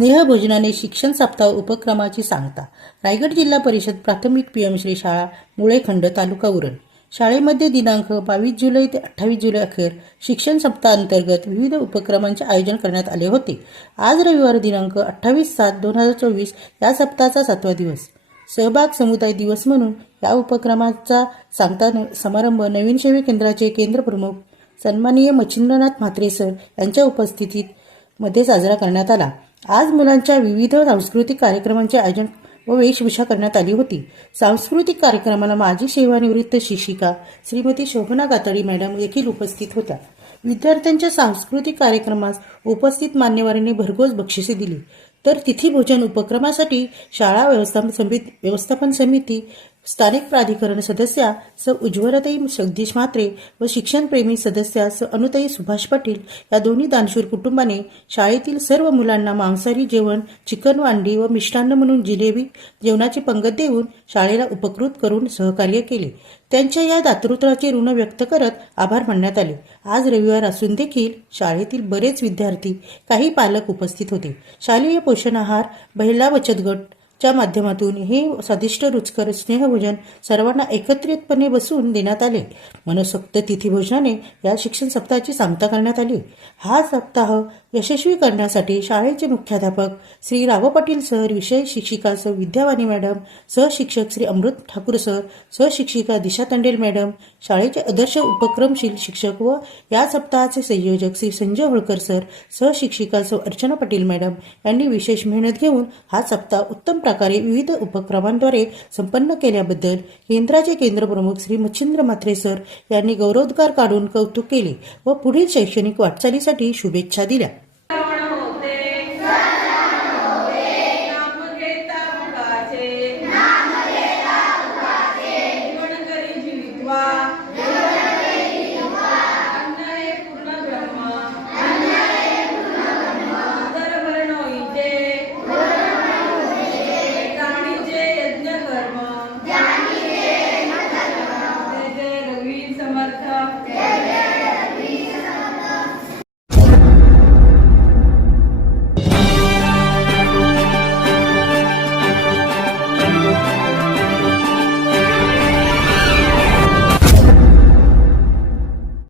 स्नेहभोजनाने शिक्षण सप्ताह उपक्रमाची सांगता. रायगड जिल्हा परिषद प्राथमिक पीएमश्री शाळा मुळेखंड तालुका उरण शाळेमध्ये दिनांक 22 जुलै ते 28 जुलै अखेर शिक्षण सप्ताह अंतर्गत विविध उपक्रमांचे आयोजन करण्यात आले होते. आज रविवार दिनांक 28/7/2024 या सप्ताहाचा 7वा दिवस. सहभाग समुदाय दिवस म्हणून या उपक्रमाचा सांगता समारंभ नवीन सेवा केंद्राचे केंद्र प्रमुख सन्माननीय मच्छिंद्रनाथ म्हात्रे सर यांच्या उपस्थितीत मध्ये साजरा करण्यात आला. आज मुलांच्या विविध सांस्कृतिक कार्यक्रमांचे आयोजन व वेशभूषा करण्यात आली होती. सांस्कृतिक कार्यक्रमाला माजी सेवानिवृत्त शिक्षिका श्रीमती शोभना गाताडी मॅडम देखील उपस्थित होत्या. विद्यार्थ्यांच्या सांस्कृतिक कार्यक्रमास उपस्थित मान्यवरांनी भरघोस बक्षिसे दिली. तर तिथी भोजन उपक्रमासाठी शाळा व्यवस्थापन समिती, स्थानिक प्राधिकरण सदस्या स उज्ज्वलताई जगदीश म्हात्रे व शिक्षणप्रेमी सदस्या स अनुताई सुभाष पाटील या दोन्ही दानशूर कुटुंबाने शाळेतील सर्व मुलांना मांसाहारी जेवण, चिकन व अंडी व मिष्टान्न म्हणून जिलेबी जेवणाची पंगत देऊन शाळेला उपकृत करून सहकार्य केले. त्यांच्या या दातृत्वाचे ऋण व्यक्त करत आभार मानण्यात आले. आज रविवार असून देखील शाळेतील बरेच विद्यार्थी, काही पालक उपस्थित होते. शालेय पोषण आहार, महिला बचत गट च्या माध्यमातून हे स्वादिष्ट रुचकर स्नेहभोजन सर्वांना एकत्रितपणे बसून देण्यात आले. मनसोक्त तिथी भोजनाने या शिक्षण सप्ताहाची सांगता करण्यात आली. हा सप्ताह यशस्वी करण्यासाठी शाळेचे मुख्याध्यापक श्री राव पाटील सर, विषय शिक्षिका sir Vidyavani madam, सहशिक्षक Shri Amrit Thakur sir, सहशिक्षिका दिशा तंडेल मॅडम, शाळेचे आदर्श उपक्रमशील शिक्षक व या सप्ताहाचे संयोजक श्री संजय होळकर सर, सहशिक्षिका सौ अर्चना पाटील मॅडम यांनी विशेष मेहनत घेऊन हा सप्ताह उत्तम प्रकारे विविध उपक्रमांद्वारे संपन्न केल्याबद्दल केंद्राचे केंद्रप्रमुख श्री मच्छिंद्र म्हात्रे सर यांनी गौरवोद्गार काढून कौतुक केले व पुढील शैक्षणिक वाटचालीसाठी शुभेच्छा दिल्या.